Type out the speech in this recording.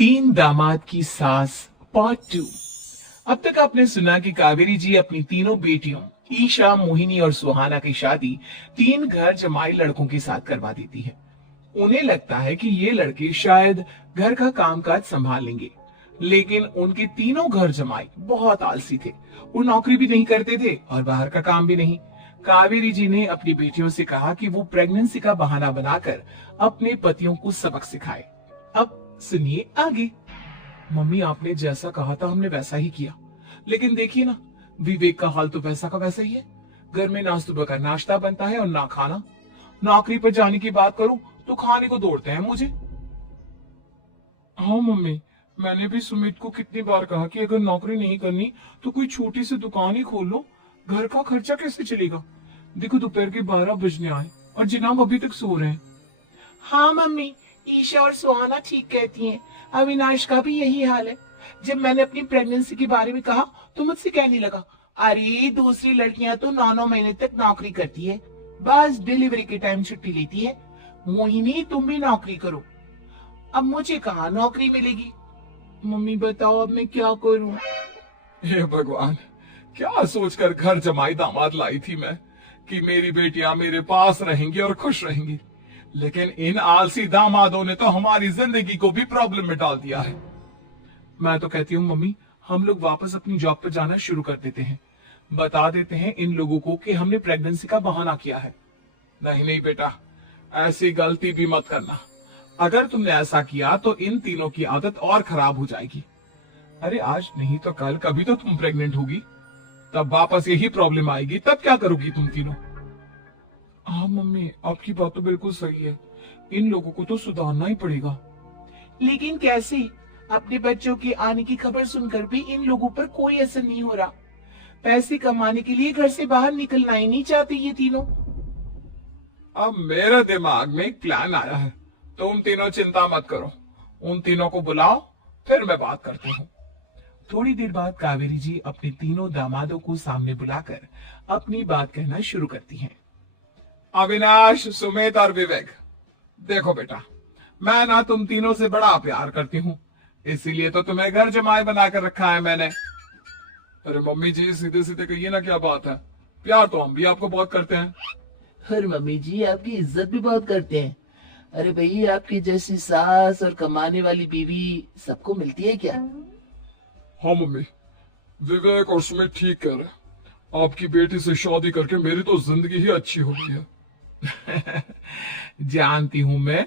तीन दामाद की सास पार्ट 2। अब तक आपने सुना कि कावेरी जी अपनी तीनों बेटियों ईशा, मोहिनी और सुहाना की शादी तीन घर जमाई लड़कों के साथ करवा देती है। उन्हें लगता है कि ये लड़के शायद घर का कामकाज संभाल लेंगे, लेकिन उनके तीनों घर जमाई बहुत आलसी थे। वो नौकरी भी नहीं करते थे और बाहर का काम भी नहीं। कावेरी जी ने अपनी बेटियों से कहा कि वो प्रेगनेंसी का बहाना बनाकर अपने पतियों को सबक सिखाए। अब सुनिए आगे। मम्मी, आपने जैसा कहा था हमने वैसा ही किया, लेकिन देखिए ना, विवेक का हाल तो वैसा का वैसा ही है। घर में ना सुबह का नाश्ता बनता है और ना खाना। नौकरी पर जाने की बात करूं तो खाने को दौड़ते हैं मुझे। हाँ मम्मी, मैंने भी सुमित को कितनी बार कहा कि अगर नौकरी नहीं करनी तो कोई छोटी सी दुकान ही खोल लो। घर का खर्चा कैसे चलेगा? देखो दोपहर के 12 बजने आए और जिनाब अभी तक सो रहे हैं। हाँ मम्मी, ईशा और सुहाना ठीक कहती हैं। अविनाश का भी यही हाल है। जब मैंने अपनी प्रेगनेंसी के बारे में कहा तो मुझसे कहने लगा, अरे दूसरी लड़कियां तो 9-9 महीने तक नौकरी करती है, बस डिलीवरी के टाइम छुट्टी लेती है। मोहिनी, तुम भी नौकरी करो। अब मुझे कहाँ नौकरी मिलेगी? मम्मी बताओ, अब मैं क्या करूं? हे भगवान, क्या सोचकर घर जमाई दामाद लाई थी मैं कि मेरी बेटियां मेरे पास रहेंगी और खुश रहेंगी, लेकिन इन आलसी दामादों ने तो हमारी जिंदगी को भी प्रॉब्लम में डाल दिया है। मैं तो कहती हूँ मम्मी, हम लोग वापस अपनी जॉब पर जाना शुरू कर देते हैं। बता देते हैं इन लोगों को कि हमने प्रेगनेंसी का बहाना किया है। नहीं नहीं बेटा, ऐसी गलती भी मत करना। अगर तुमने ऐसा किया तो इन तीनों की आदत और खराब हो जाएगी। अरे आज नहीं तो कल कभी तो तुम प्रेग्नेंट होगी, तब वापस यही प्रॉब्लम आएगी, तब क्या करोगी तुम तीनों? हाँ मम्मी, आपकी बात तो बिल्कुल सही है। इन लोगों को तो सुधारना ही पड़ेगा। लेकिन कैसे? अपने बच्चों के आने की खबर सुनकर भी इन लोगों पर कोई असर नहीं हो रहा। पैसे कमाने के लिए घर से बाहर निकलना ही नहीं चाहते ये तीनों। अब मेरे दिमाग में एक प्लान आया है। तुम तीनों चिंता मत करो, उन तीनों को बुलाओ, फिर मैं बात करती हूँ। थोड़ी देर बाद कावेरी जी अपने तीनों दामादों को सामने बुलाकर अपनी बात कहना शुरू करती हैं। अविनाश, सुमित और विवेक, देखो बेटा, मैं ना तुम तीनों से बड़ा प्यार करती हूँ, इसीलिए तो तुम्हें घर जमाई बनाकर रखा है मैंने। अरे मम्मी जी, सीधे सीधे कहिए ना, क्या बात है? प्यार तो हम भी आपको बहुत करते हैं। और मम्मी जी आपकी इज्जत भी बहुत करते हैं। अरे भाई, आपकी जैसी सास और कमाने वाली बीवी सबको मिलती है क्या? हाँ मम्मी, विवेक और सुमित ठीक कह रहे। आपकी बेटी से शादी करके मेरी तो जिंदगी ही अच्छी हो गई है। जानती हूँ मैं,